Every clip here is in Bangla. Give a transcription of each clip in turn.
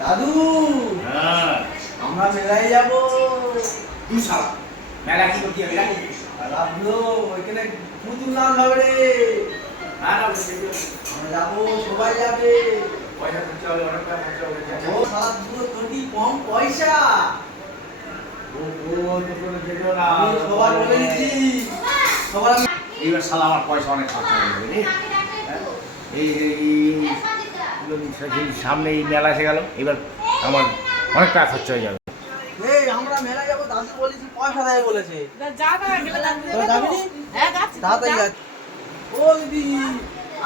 দাদু হ্যাঁ আমরা মেলায় যাব। তুই শালা মেলা কি করতে যাবি রাখি দাদু ওইখানে পুতুল নাচ হবে রে। না না আমরা যাবো, সবাই যাবে। পয়সা খরচা হবে অনেক টাকা খরচা হবে ও সারা দুটো তোর কি কম পয়সা? ও তো করে যেও না আমি সবার বলে দিচ্ছি, সবার আমি এইবার শালা আমার পয়সা অনেক খরচা হয়ে যাবে রে এই সামনে এই মেলা এসে গেল এবার আমার অনেক টাকা খরচা হয়ে যাবে এই আমরা মেলায় যাবো, দাদু বলেছি পয়সা দেয় বলেছে। যা না গেলে দাদু তোরা যাবি নি? হ্যাঁ যাচ্ছি তাড়াতাড়ি যাচ্ছি। ও দিদি,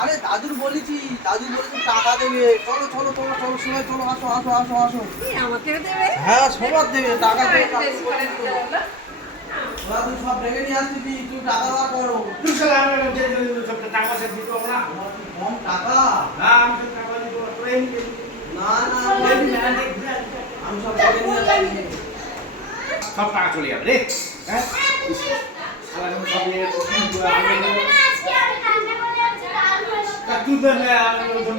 আরে দাদুর বলেছি, দাদু বলেছে টাকা দেবে। চলো চলো চলো চলো সবাই চলো, আসো আসো আসো আসো। আমাকে দেবে হ্যাঁ সবার দেবে, টাকা দেবে। বেশ করে দিতে হলো। দাদু সব রেখে নিয়ে আসতেছি, তুমি টাকা বার করো। তুই শালা টাকা পয়সা দিতে হবে না আমার কি কম টাকা? না আমি তো টাকা দিতে পারবো তোরা এমনি না না এমনি মেলা দেখবি না আমি সব রেখে নিয়ে আসছি। সব টাকা চলে যাবে রে হ্যাঁ শালা যখন সব ইয়ে তা তুই তো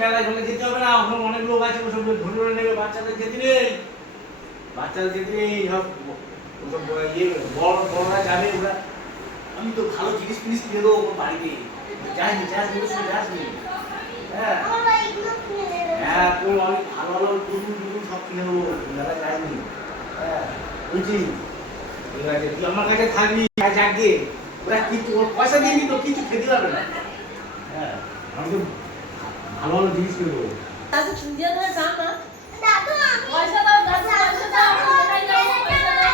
মেলায় ঘুরলে যেতে হবে না ওখানে অনেক লোক আছে ওসব ঘুরে ঘুরে নেবে বাচ্চাদের যেতে নেই বাচ্চাদের যেতে নেই সব ওসব ইয়ে বড়রা যাবে ওরা আমি তো ভালো জিনিস ফিনিস কিনে দেবো ওর বাড়িতে যাসনি যাসনি ওসব যাসনি হ্যাঁ হ্যাঁ তোর অনেক ভালো ভালো দুদুন দুদুন সব কিনে দেবো মেলা যাসনি হ্যাঁ বুঝছি ঠিক আছে তুই আমার কাছে থাকবি যাকে ওরা কিন্তু ওর পয়সা দিয়ে নি তো কিছু খেতে পারবে না হ্যাঁ আমি তো ভালো ভালো জিনিস কিনে দেবো দাদু চুড়িয়া ধরে দাও না পয়সা দাও দাদু পয়সা দাও কোথায় যাও পয়সা দাও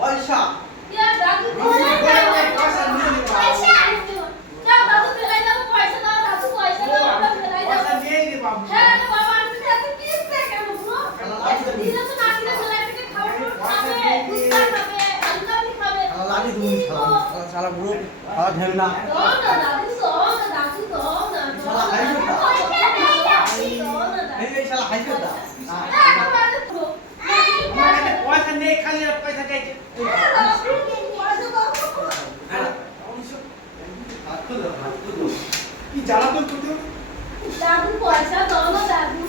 পয়সা ইয়া দাদু কোথায় যাও পয়সা নিয়ে নে বাবা। যাও দাদু কোথায় যাও পয়সা দাও দাদু পয়সা দাও আমরা কোথায় যাও পয়সা দিয়ে নে বাবু হ্যাঁ রে বাবা আমি তো এত কিনতে কেন পুরো দিলে তো না কিনে চলে থেকে খাবে ফুচকা খাবে আলুকাবলি খাবে শালা লাঠি তুমি শালা শালা বুড়ো শালা ঢেবে না। দাও না দাদু দাও না দাদু দাও না শালা হাই করতা। এই এই শালা হাই করতা। আমার কাছে পয়সা নেই খালি আর পয়সা চাইছে হাত তো দাও, হাত তো দাও। কি জ্বালাতন করতে হবে? দাদু পয়সা দাও না দাদু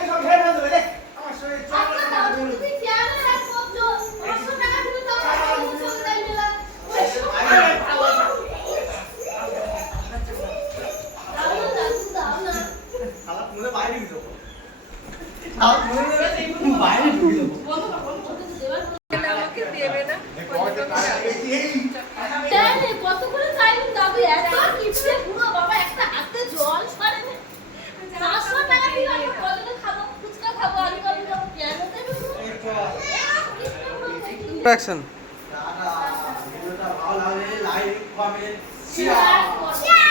এসব ভেবে দেবে রে আমার শরীর শালা পুরো বাইরে ঢুকে দেবো। শালা পুরো বাইরে ঢুকে দেবো। আমাকে দেবে না এই কত করে চাইবেন দাদু এত কিছু পুরো বাবা একটা হাতে জল ছাড়ে না 500 টাকা দিয়ে আমি কলেজে খাবো ফুচকা খাবো আলুকাবলি খাবো পিয়ানো দেবে এই চল। পুরো টাটা। ভিডিওটা ভালো লাগলে লাইক কমেন্ট শেয়ার শেয়ার।